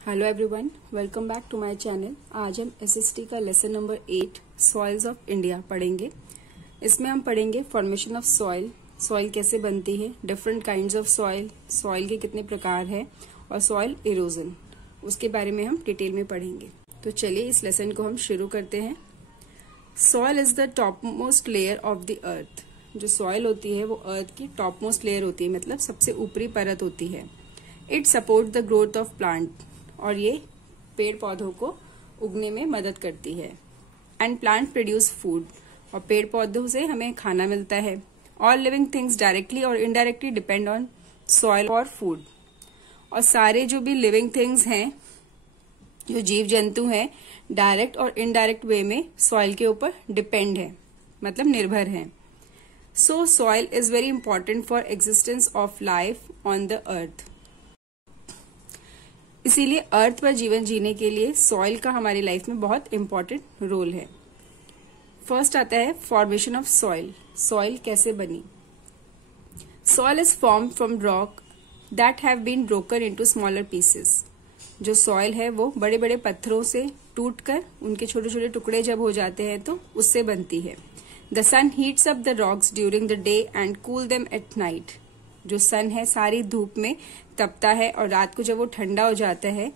Hello everyone, welcome back to my channel. आज हम SST का lesson number 8 soils of India पढ़ेंगे। इसमें हम पढ़ेंगे फॉर्मेशन ऑफ सॉइल, सॉइल कैसे बनती है, different kinds of soil, soil के कितने प्रकार हैं और सॉइल इरोजन, उसके बारे में हम डिटेल में पढ़ेंगे। तो चलिए इस लेसन को हम शुरू करते हैं। Soil is the top most layer of the earth. जो सॉइल होती है वो अर्थ की टॉप मोस्ट लेयर होती है, मतलब सबसे ऊपरी परत होती है। It support the growth of plant, और ये पेड़ पौधों को उगने में मदद करती है। एंड प्लांट प्रोड्यूस फूड, और पेड़ पौधों से हमें खाना मिलता है। ऑल लिविंग थिंग्स डायरेक्टली और indirectly depend on soil for food. और सारे जो भी लिविंग थिंग्स हैं, जो जीव जंतु हैं, डायरेक्ट और इनडायरेक्ट वे में सॉइल के ऊपर डिपेंड है, मतलब निर्भर है। सो soil is very important for existence of life on the earth. इसीलिए अर्थ पर जीवन जीने के लिए सॉइल का हमारी लाइफ में बहुत इंपॉर्टेंट रोल है। फर्स्ट आता है फॉर्मेशन ऑफ सॉइल। सॉइल कैसे बनी? Soil is form from rock that have been broken into smaller pieces. जो सॉइल है वो बड़े बड़े पत्थरों से टूटकर उनके छोटे छोटे टुकड़े जब हो जाते हैं तो उससे बनती है। The sun heats up the rocks during the day and cool them at night. जो सन है सारी धूप में तपता है और रात को जब वो ठंडा हो जाता है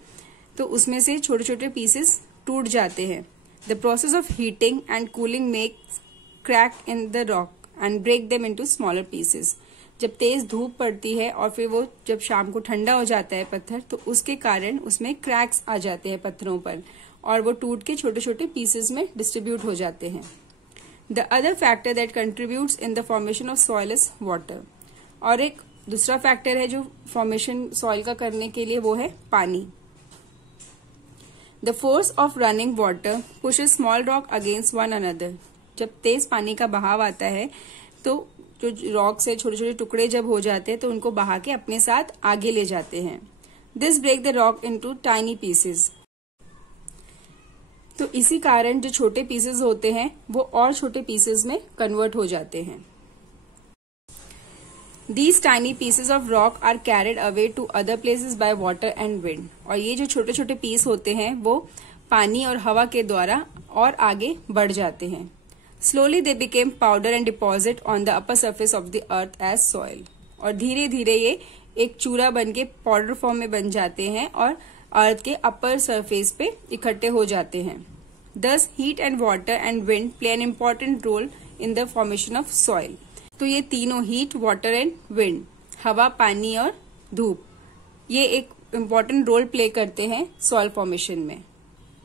तो उसमें से छोटे छोटे पीसेस टूट जाते हैं। The process of heating and cooling makes crack in the rock and break them into smaller pieces. जब तेज धूप पड़ती है और फिर वो जब शाम को ठंडा हो जाता है पत्थर, तो उसके कारण उसमें क्रैक्स आ जाते हैं पत्थरों पर, और वो टूट के छोटे छोटे पीसेस में डिस्ट्रीब्यूट हो जाते हैं। The other factor that contributes in the formation of soil is water. और एक दूसरा फैक्टर है जो फॉर्मेशन सॉइल का करने के लिए, वो है पानी। The force of running water pushes small rock against one another. जब तेज पानी का बहाव आता है तो जो रॉक से छोटे छोटे टुकड़े जब हो जाते हैं तो उनको बहा के अपने साथ आगे ले जाते हैं। This break the rock into tiny pieces. तो इसी कारण जो छोटे पीसेस होते हैं वो और छोटे पीसेस में कन्वर्ट हो जाते हैं। These tiny pieces of rock are carried away to other places by water and wind. और ये जो छोटे छोटे पीस होते हैं वो पानी और हवा के द्वारा और आगे बढ़ जाते हैं। Slowly they became powder and deposit on the upper surface of the earth as soil. और धीरे धीरे ये एक चूरा बन के पाउडर फॉर्म में बन जाते हैं और अर्थ के अपर सरफेस पे इकट्ठे हो जाते हैं। Thus heat and water and wind play an important role in the formation of soil. तो ये तीनों, हीट, वाटर एंड विंड, हवा, पानी और धूप, ये एक इम्पॉर्टेंट रोल प्ले करते हैं सॉइल फॉर्मेशन में।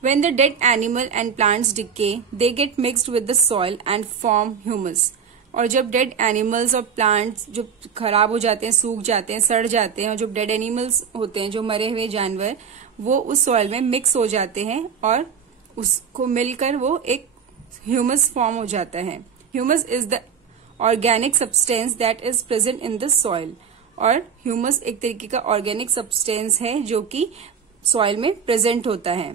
When the dead animal and plants decay, they get mixed with the soil and form humus. और जब डेड एनिमल्स और प्लांट्स जो खराब हो जाते हैं, सूख जाते हैं, सड़ जाते हैं, और जो डेड एनिमल्स होते हैं, जो मरे हुए जानवर, वो उस सॉइल में मिक्स हो जाते हैं और उसको मिलकर वो एक ह्यूमस फॉर्म हो जाता है। Humus is the organic substance that is present in the soil. और ह्यूमस एक तरीके का ऑर्गेनिक सब्सटेंस है जो कि सॉइल में प्रेजेंट होता है।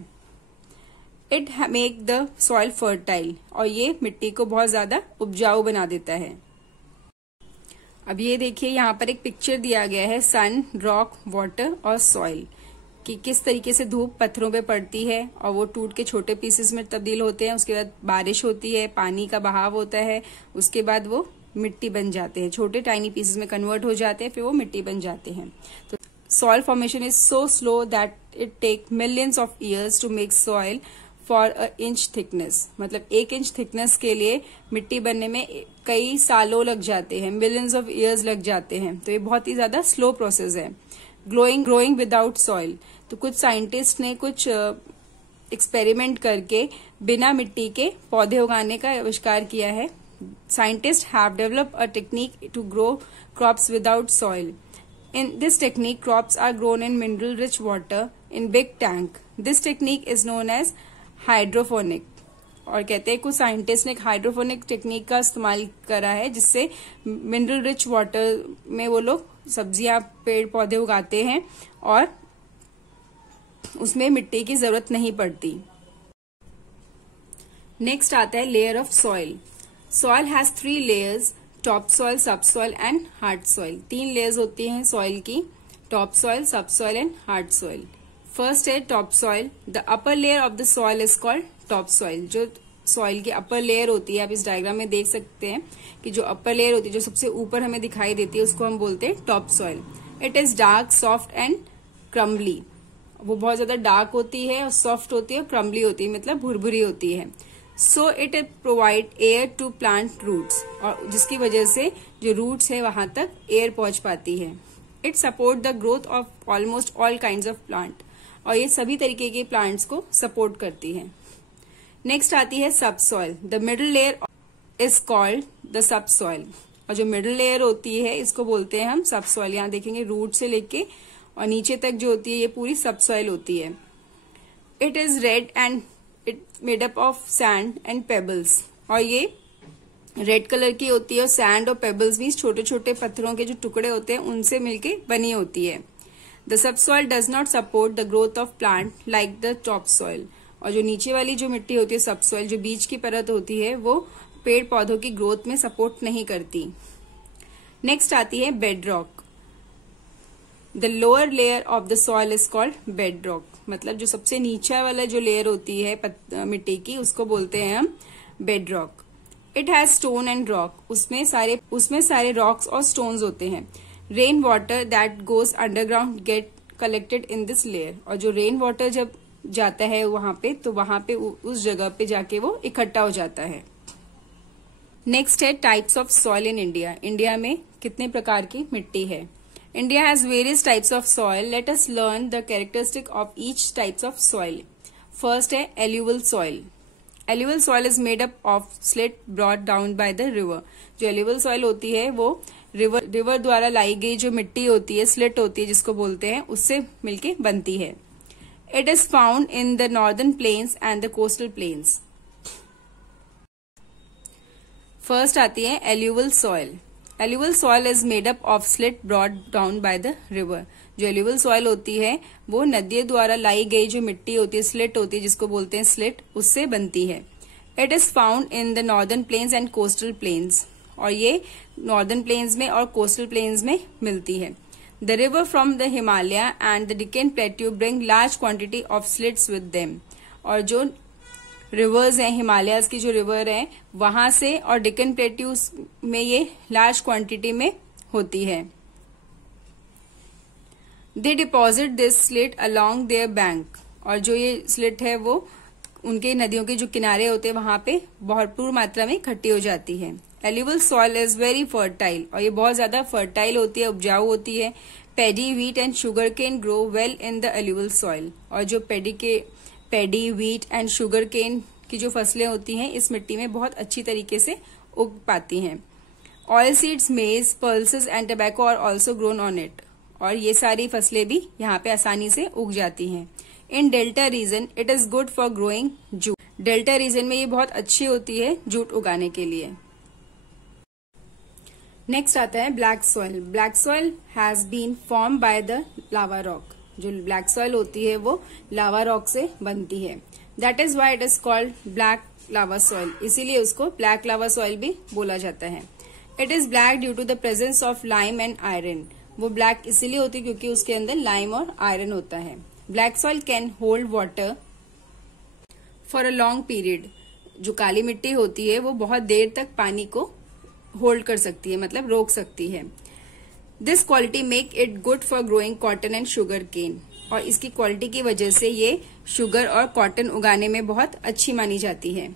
It make the soil fertile, और ये मिट्टी को बहुत ज्यादा उपजाऊ बना देता है। अब ये देखिए, यहाँ पर एक पिक्चर दिया गया है सन, रॉक, वाटर और सॉइल, कि किस तरीके से धूप पत्थरों पे पड़ती है और वो टूट के छोटे पीसेस में तब्दील होते हैं। उसके बाद बारिश होती है, पानी का बहाव होता है, उसके बाद वो मिट्टी बन जाते हैं, छोटे टाइनी पीसेस में कन्वर्ट हो जाते हैं, फिर वो मिट्टी बन जाते हैं। तो soil formation is so slow that it take millions of years to make soil for a inch thickness. मतलब 1 इंच थिकनेस के लिए मिट्टी बनने में कई सालों लग जाते हैं, मिलियंस ऑफ ईयर्स लग जाते हैं। तो ये बहुत ही ज्यादा स्लो प्रोसेस है। Growing without soil. तो कुछ साइंटिस्ट ने कुछ एक्सपेरिमेंट करके बिना मिट्टी के पौधे उगाने का आविष्कार किया है। Scientist have developed a technique to grow crops without soil. In this technique crops are grown in mineral rich water in big tank. This technique is known as hydroponic. और कहते हैं कुछ साइंटिस्ट ने हाइड्रोफोनिक टेक्निक का इस्तेमाल करा है, जिससे मिनरल रिच वाटर में वो लोग सब्जियां, पेड़ पौधे उगाते हैं और उसमें मिट्टी की जरूरत नहीं पड़ती। नेक्स्ट आता है layer of soil. Soil has 3 layers, top soil, sub soil and hard soil. 3 layers होती हैं सॉइल की, top soil, sub soil and hard soil. First है top soil. The upper layer of the soil is called top soil. जो soil की upper layer होती है, आप इस डायग्राम में देख सकते हैं कि जो अपर लेयर होती है, जो सबसे ऊपर हमें दिखाई देती है, उसको हम बोलते हैं top soil. It is dark, soft and crumbly. वो बहुत ज्यादा डार्क होती है और सॉफ्ट होती है और क्रम्बली होती है, मतलब भुरभुरी होती है। So it provide air to plant roots, और जिसकी वजह से जो रूट्स है वहां तक एयर पहुंच पाती है। It support the growth of almost all kind of plant, और ये सभी तरीके के प्लांट्स को सपोर्ट करती है। नेक्स्ट आती है सब soil. The middle layer is called the sub soil, और जो मिडल लेयर होती है इसको बोलते हैं हम सब सॉइल। यहाँ देखेंगे रूट से लेके और नीचे तक जो होती है ये पूरी सब सॉइल होती है। It is red and it made up of sand and pebbles, और ये रेड कलर की होती है और सैंड और पेबल्स भी छोटे छोटे पत्थरों के जो टुकड़े होते हैं उनसे मिलके बनी होती है। The sub soil does not support the growth of plant like the top soil, और जो नीचे वाली जो मिट्टी होती है सब सॉइल, जो बीच की परत होती है, वो पेड़ पौधों की ग्रोथ में सपोर्ट नहीं करती। नेक्स्ट आती है bed rock. The lower layer of the soil is called bed rock, मतलब जो सबसे नीचे वाला जो लेयर होती है मिट्टी की, उसको बोलते हैं हम bedrock. It has stone and rock, उसमें सारे रॉक्स और स्टोन्स होते हैं। Rain water that goes underground get collected in this layer, और जो रेन वाटर जब जाता है वहां पे, तो वहां पे उस जगह पे जाके वो इकट्ठा हो जाता है। नेक्स्ट है types of soil in India. India में कितने प्रकार की मिट्टी है? India has various types of soil. Let us learn the characteristic of each types of soil. First है alluvial soil. Alluvial soil is made up of silt brought down by the river. जो alluvial soil होती है वो river द्वारा लाई गई जो मिट्टी होती है, स्लिट होती है जिसको बोलते हैं, उससे मिलके बनती है। It is found in the northern plains and the coastal planes. First आती है alluvial soil. Alluvial soil is made up of silt brought down by the river. जो एल्यूवल सॉइल होती है वो नदियों द्वारा लाई गई जो मिट्टी होती है, स्लिट होती है जिसको बोलते हैं स्लिट, उससे बनती है। It is found in the northern plains and coastal planes, और ये नॉर्दर्न प्लेन्स में और कोस्टल प्लेन्स में मिलती है। The river from the Himalaya and the Deccan plateau bring large quantity of silts with them, और जो रिवर्स हैं, हिमालयस की जो रिवर है वहां से और डिकेन प्लेट्यूज में ये लार्ज क्वांटिटी में होती है। They deposit this silt along their bank, और जो ये स्लिट है वो उनके नदियों के जो किनारे होते हैं वहां पे भरपूर मात्रा में इकट्ठी हो जाती है। Alluvial soil is very fertile, और ये बहुत ज्यादा फर्टाइल होती है, उपजाऊ होती है। Paddy, wheat and sugarcane grow well in the alluvial soil, और जो paddy, wheat and sugarcane की जो फसलें होती हैं इस मिट्टी में बहुत अच्छी तरीके से उग पाती हैं। Oil seeds, maize, pulses and tobacco are also grown on it, और ये सारी फसलें भी यहाँ पे आसानी से उग जाती हैं। In delta region it is good for growing jute. Delta region में ये बहुत अच्छी होती है जूट उगाने के लिए। नेक्स्ट आता है black soil. Black soil has been form by the lava rock. जो ब्लैक सॉइल होती है वो लावा रॉक से बनती है। That is why it is called black lava soil, इसीलिए उसको ब्लैक लावा सॉइल भी बोला जाता है। It is black due to the presence of lime and iron. वो ब्लैक इसीलिए होती है क्योंकि उसके अंदर लाइम और आयरन होता है। Black soil can hold water for a long period. जो काली मिट्टी होती है वो बहुत देर तक पानी को होल्ड कर सकती है, मतलब रोक सकती है। This quality make it good for growing cotton and sugarcane, और इसकी क्वालिटी की वजह से ये शुगर और कॉटन उगाने में बहुत अच्छी मानी जाती है।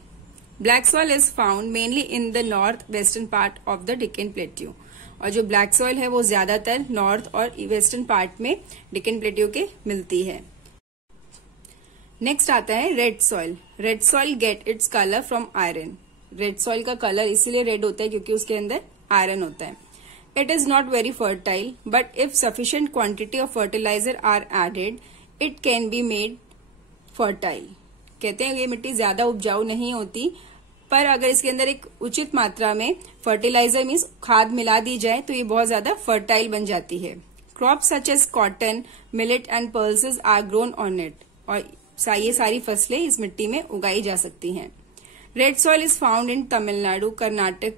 Black soil is found mainly in the north western part of the Deccan plateau, और जो ब्लैक सॉइल है वो ज्यादातर नॉर्थ और वेस्टर्न पार्ट में डिकेन प्लेट्यू के मिलती है। नेक्स्ट आता है red soil. Red soil get its colour from iron. Red soil का कलर इसलिए रेड होता है क्योंकि उसके अंदर आयरन होता है। It is not very fertile, but if sufficient quantity of fertiliser are added it can be made fertile. कहते हैं ये मिट्टी ज्यादा उपजाऊ नहीं होती, पर अगर इसके अंदर एक उचित मात्रा में फर्टिलाइजर मीन्स खाद मिला दी जाए तो ये बहुत ज्यादा फर्टाइल बन जाती है। Crops such as cotton, millet and pulses are grown on it, और ये सारी फसलें इस मिट्टी में उगाई जा सकती हैं। Red soil is found in Tamil Nadu, Karnataka,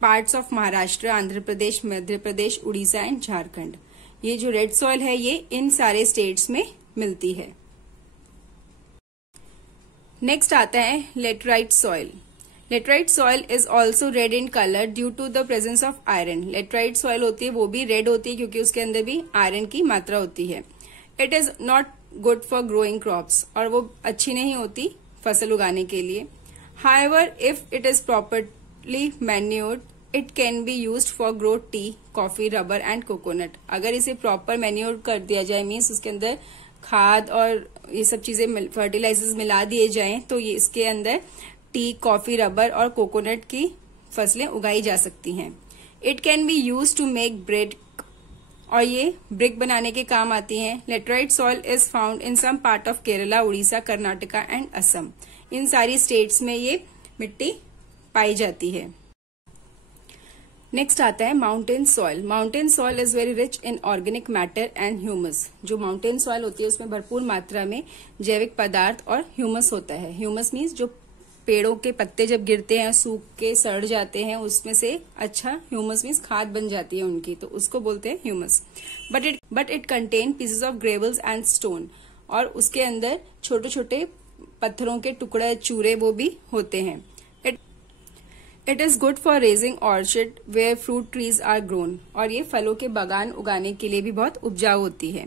parts of Maharashtra, Andhra Pradesh, Madhya Pradesh, Orissa and Jharkhand. ये जो रेड सॉइल है ये इन सारे स्टेट्स में मिलती है। नेक्स्ट आता है laterite soil. Laterite soil is also red in colour due to the presence of iron. Laterite soil होती है वो भी रेड होती है क्योंकि उसके अंदर भी आयरन की मात्रा होती है। It is not good for growing crops, और वो अच्छी नहीं होती फसल उगाने के लिए। However if it is properly manured it can be used for grow tea, coffee, rubber and coconut. अगर इसे प्रॉपर मैन्योर कर दिया जाए, मीन्स उसके अंदर खाद और ये सब चीजें फर्टिलाइजर्स मिला दिए जाएं, तो ये इसके अंदर टी, कॉफी, रबर और कोकोनट की फसलें उगाई जा सकती हैं। It can be use to make bread, और ये ब्रिक बनाने के काम आती हैं। Laterite soil is found in some part of Kerala, Orissa, Karnataka and Assam. इन सारी स्टेट्स में ये मिट्टी पाई जाती है। नेक्स्ट आता है mountain soil. Mountain soil is very rich in organic matter and humus. जो माउंटेन सॉइल होती है उसमें भरपूर मात्रा में जैविक पदार्थ और ह्यूमस होता है। ह्यूमस मीन्स जो पेड़ों के पत्ते जब गिरते हैं, सूख के सड़ जाते हैं, उसमें से अच्छा ह्यूमस मीन्स खाद बन जाती है उनकी, तो उसको बोलते हैं humus. But it contain pieces of gravels and stone, और उसके अंदर छोटे छोटे पत्थरों के टुकड़े, चूरे वो भी होते हैं। It is good for raising orchid where fruit trees are grown, और ये फलों के बागान उगाने के लिए भी बहुत उपजाऊ होती है।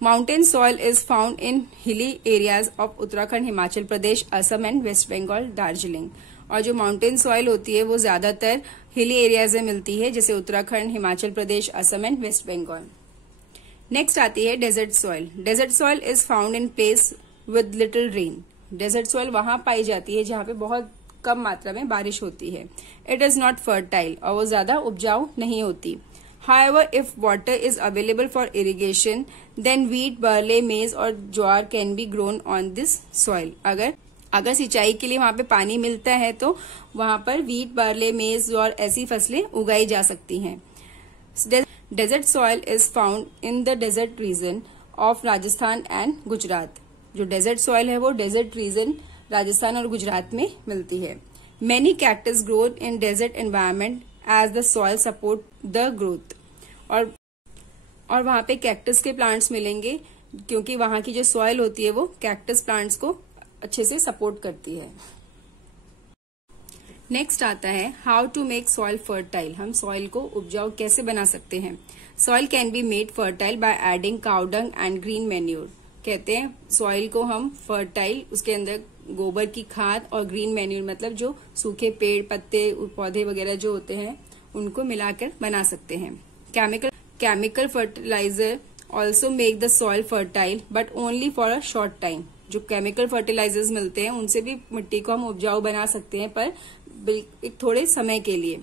Mountain soil is found in hilly areas of Uttarakhand, Himachal Pradesh, Assam and waste Bengal, Darjeeling. और जो माउंटेन सॉइल होती है वो ज्यादातर हिली एरियाज में मिलती है, जैसे Uttarakhand, Himachal Pradesh, Assam and waste Bengal. Next आती है desert soil. Desert soil is found in place with little rain. Desert soil वहां पाई जाती है जहां पे बहुत कम मात्रा में बारिश होती है। इट इज नॉट फर्टाइल, और वो ज्यादा उपजाऊ नहीं होती। However, if water is available for irrigation, then wheat, barley, maize और ज्वार can be grown on this soil. अगर सिंचाई के लिए वहां पे पानी मिलता है तो वहां पर व्हीट, बार्ले, मेज और ऐसी फसलें उगाई जा सकती हैं। Desert soil is found in the desert region of Rajasthan and Gujarat. जो डेजर्ट सॉइल है वो डेजर्ट रीजन राजस्थान और गुजरात में मिलती है। Many cactus grow in desert environment as the soil support the growth. और वहां पे कैक्टस के प्लांट्स मिलेंगे क्योंकि वहां की जो सॉइल होती है वो कैक्टस प्लांट्स को अच्छे से सपोर्ट करती है। नेक्स्ट आता है how to make soil fertile. हम सॉइल को उपजाऊ कैसे बना सकते हैं। Soil can be made fertile by adding cow dung and green manure. कहते हैं सॉइल को हम फर्टाइल, उसके अंदर गोबर की खाद और ग्रीन मैन्योर मतलब जो सूखे पेड़, पत्ते, पौधे वगैरह जो होते हैं उनको मिलाकर बना सकते हैं। Chemical fertiliser also make the soil fertile but only for a short time. जो केमिकल फर्टिलाइजर्स मिलते हैं उनसे भी मिट्टी को हम उपजाऊ बना सकते हैं, पर एक थोड़े समय के लिए।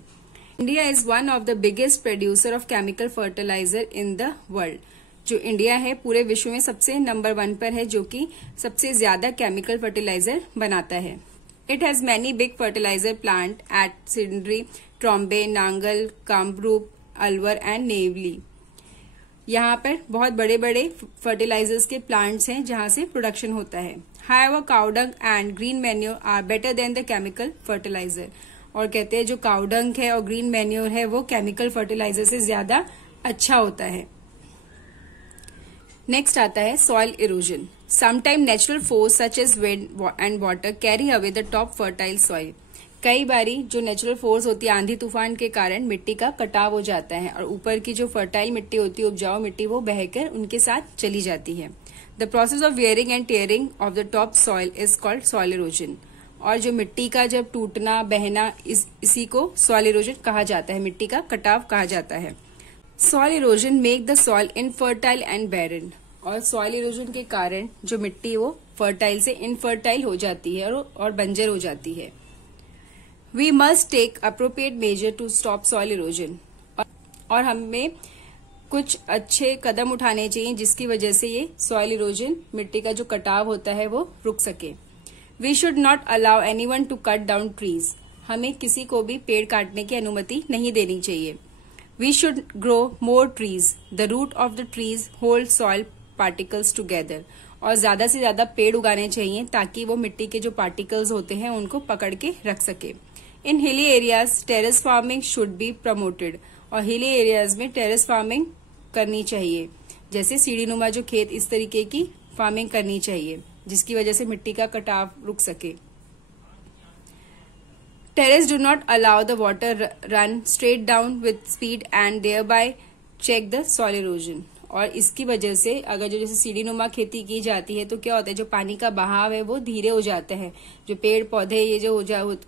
India is one of the biggest producer of chemical fertiliser in the world. जो इंडिया है पूरे विश्व में सबसे नंबर 1 पर है, जो कि सबसे ज्यादा केमिकल फर्टिलाइजर बनाता है। It has many big fertiliser plant at Sindri, Trombay, Nangal, Kamrup, Alwar and Neyveli. यहाँ पर बहुत बड़े बड़े फर्टिलाइजर्स के प्लांट्स हैं जहां से प्रोडक्शन होता है। However cow dung and green manure are better than the chemical fertiliser. और कहते हैं जो काउडंग है और ग्रीन मैन्योर है वो केमिकल फर्टिलाइजर से ज्यादा अच्छा होता है। नेक्स्ट आता है soil erosion. Sometime natural force such as wind and water carry away the top fertile soil. कई बारी जो नेचुरल फोर्स होती है, आंधी तूफान के कारण मिट्टी का कटाव हो जाता है और ऊपर की जो फर्टाइल मिट्टी होती है, उपजाऊ मिट्टी, वो बहकर उनके साथ चली जाती है। The process of wearing and tearing of the top soil is called soil erosion. और जो मिट्टी का जब टूटना, बहना, इसी को सॉइल इरोजन कहा जाता है, मिट्टी का कटाव कहा जाता है। Soil erosion make the soil infertile and barren. और सॉइल इरोजन के कारण जो मिट्टी वो फर्टाइल से इनफर्टाइल हो जाती है और बंजर हो जाती है। We must take appropriate measure to stop soil erosion. और हमें कुछ अच्छे कदम उठाने चाहिए जिसकी वजह से ये सॉइल इरोजन, मिट्टी का जो कटाव होता है, वो रुक सके। We should not allow anyone to cut down trees. हमें किसी को भी पेड़ काटने की अनुमति नहीं देनी चाहिए। We should grow more trees. The root of the trees hold soil particles together. और ज्यादा से ज्यादा पेड़ उगाने चाहिए ताकि वो मिट्टी के जो पार्टिकल्स होते हैं उनको पकड़ के रख सके। In hilly areas terrace farming should be promoted. और हिली एरियाज में टेरेस फार्मिंग करनी चाहिए जैसे सीढ़ीनुमा जो खेत, इस तरीके की फार्मिंग करनी चाहिए जिसकी वजह से मिट्टी का कटाव रुक सके। Terrace do not allow the water run straight down with speed and thereby check the soil erosion. और इसकी वजह से अगर जो जैसे सीढ़ीनुमा खेती की जाती है तो क्या होता है, जो पानी का बहाव है वो धीरे हो जाता है, जो पेड़ पौधे ये जो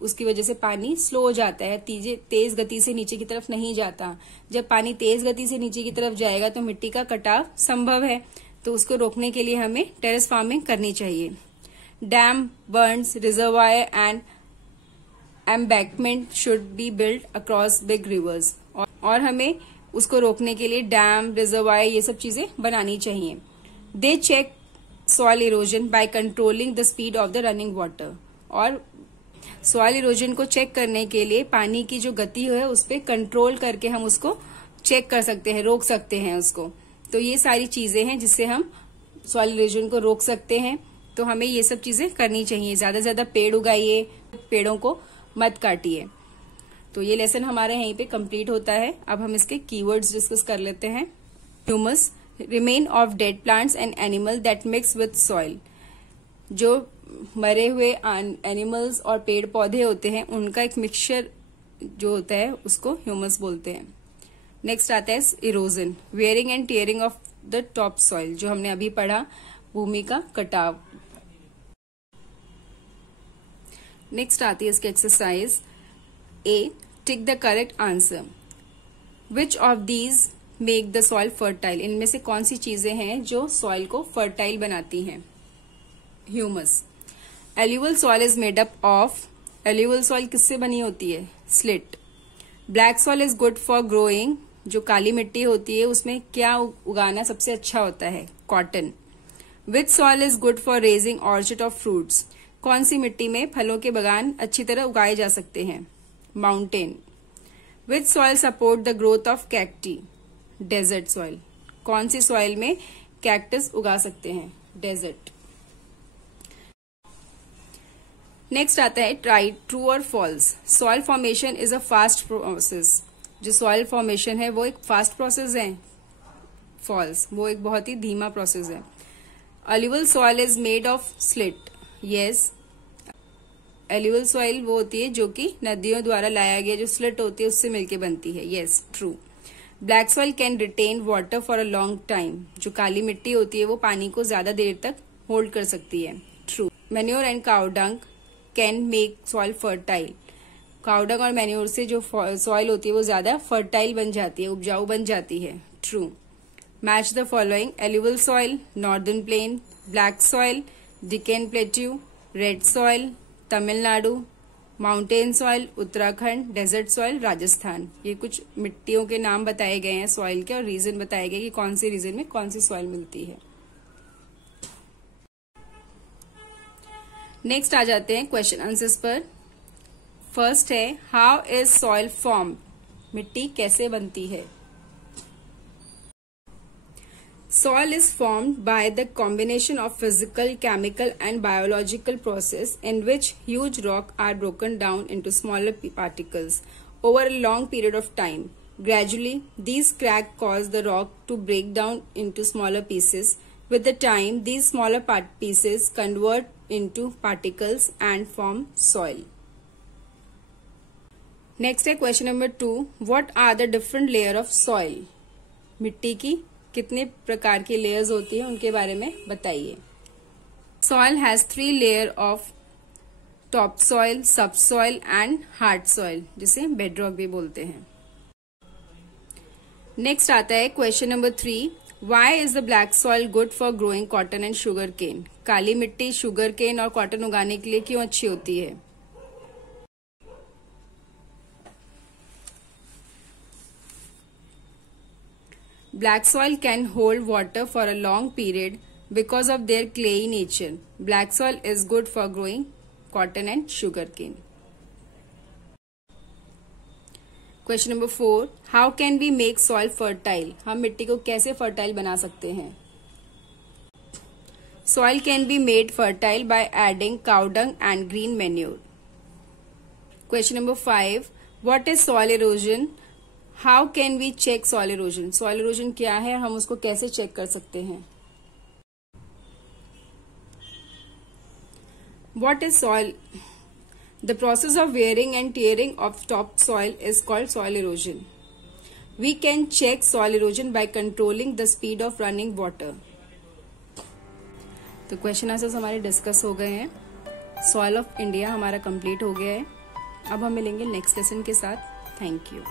उसकी वजह से पानी स्लो हो जाता है, तेज गति से नीचे की तरफ नहीं जाता। जब पानी तेज गति से नीचे की तरफ जाएगा तो मिट्टी का कटाव संभव है, तो उसको रोकने के लिए हमें टेरेस फार्मिंग करनी चाहिए। Dam, Burns, reservoir and embankment should be built across big reverse. और हमें उसको रोकने के लिए डैम, रिजर्वायर ये सब चीजें बनानी चाहिए। They check soil erosion by controlling the speed of the running water. और सॉइल इरोजन को चेक करने के लिए पानी की जो गति है उस पर कंट्रोल करके हम उसको चेक कर सकते हैं, रोक सकते हैं उसको। तो ये सारी चीजें हैं जिससे हम सॉइल इरोजन को रोक सकते हैं। तो हमें ये सब चीजें करनी चाहिए। ज्यादा से ज्यादा पेड़ उगाइए, पेड़ों को मत काटिए। तो ये लेसन हमारा यहीं पे कंप्लीट होता है। अब हम इसके कीवर्ड्स डिस्कस कर लेते हैं। Humus, remain of dead plants and animal that mix with soil. जो मरे हुए एनिमल्स और पेड़ पौधे होते हैं उनका एक मिक्सचर जो होता है उसको ह्यूमस बोलते हैं। नेक्स्ट आता है erosion, wearing and tearing of the top soil, जो हमने अभी पढ़ा, भूमि का कटाव। नेक्स्ट आती है इसकी exercise. A, tick the correct answer. Which of these make the soil fertile. इनमें से कौन सी चीजें हैं जो सॉइल को फर्टाइल बनाती हैं? Humus. Alluvial soil is made up of. Alluvial soil किससे बनी होती है? Slit. Black soil is good for growing. जो काली मिट्टी होती है उसमें क्या उगाना सबसे अच्छा होता है? Cotton. Which soil is good for raising orchard of fruits. कौन सी मिट्टी में फलों के बागान अच्छी तरह उगाए जा सकते हैं? Mountain. Which soil support the growth of cacti. Desert soil. कौन सी सॉइल में कैक्टस उगा सकते हैं? डेजर्ट। नेक्स्ट आता है ट्राई, ट्रू और false. Soil formation is a fast process. जो सॉइल फॉर्मेशन है वो एक फास्ट प्रोसेस है। फॉल्स, वो एक बहुत ही धीमा प्रोसेस है। Alluvial soil is made of slit. Yes, alluvial soil वो होती है जो कि नदियों द्वारा लाया गया जो स्लिट होती है उससे मिलकर बनती है। Yes, true. Black soil can retain water for a long time. जो काली मिट्टी होती है वो पानी को ज्यादा देर तक होल्ड कर सकती है। True. Manure and cow dung can make soil fertile. Cow dung और मैन्योर से जो सॉइल होती है वो ज्यादा फर्टाइल बन जाती है, उपजाऊ बन जाती है। True. Match the following. Alluvial soil, northern plain. Black soil, Deccan plateau. Red soil, Tamil Nadu. Mountain soil, Uttarakhand. Desert soil, Rajasthan. ये कुछ मिट्टियों के नाम बताए गए हैं सॉइल के और रीजन बताए गए कि कौन से रीजन में कौन सी सॉइल मिलती है। नेक्स्ट आ जाते हैं क्वेश्चन आंसर्स पर। फर्स्ट है, हाउ इज सॉइल फॉर्म। मिट्टी कैसे बनती है? Soil is formed by the combination of physical, chemical and biological process in which huge rock are broken down into smaller particles over a long period of time. Gradually, these cracks cause the rock to break down into smaller pieces. With the time, these smaller pieces convert into particles and form soil. Next है question number 2. What are the different layer of soil? मिट्टी की कितने प्रकार की layers होती है उनके बारे में बताइए। Soil has 3 layer of top soil, sub soil and hard soil, जिसे बेडरॉक भी बोलते हैं। नेक्स्ट आता है question number 3. Why is the black soil good for growing cotton and sugarcane. काली मिट्टी शुगर केन और कॉटन उगाने के लिए क्यों अच्छी होती है? Black soil can hold water for a long period because of their clayey nature. Black soil is good for growing cotton and sugarcane. Question number 4. How can we make soil fertile? हम मिट्टी को कैसे fertile बना सकते हैं? Soil can be made fertile by adding cow dung and green manure. Question number 5. What is soil erosion? How can we check soil erosion? Soil erosion क्या है, हम उसको कैसे चेक कर सकते हैं? What is soil? The process of wearing and tearing of topsoil is called soil erosion. We can check soil erosion by controlling the speed of running water. तो question answers हमारे डिस्कस हो गए हैं. Soil of India हमारा complete हो गया है. अब हम मिलेंगे नेक्स्ट लेसन के साथ. Thank you.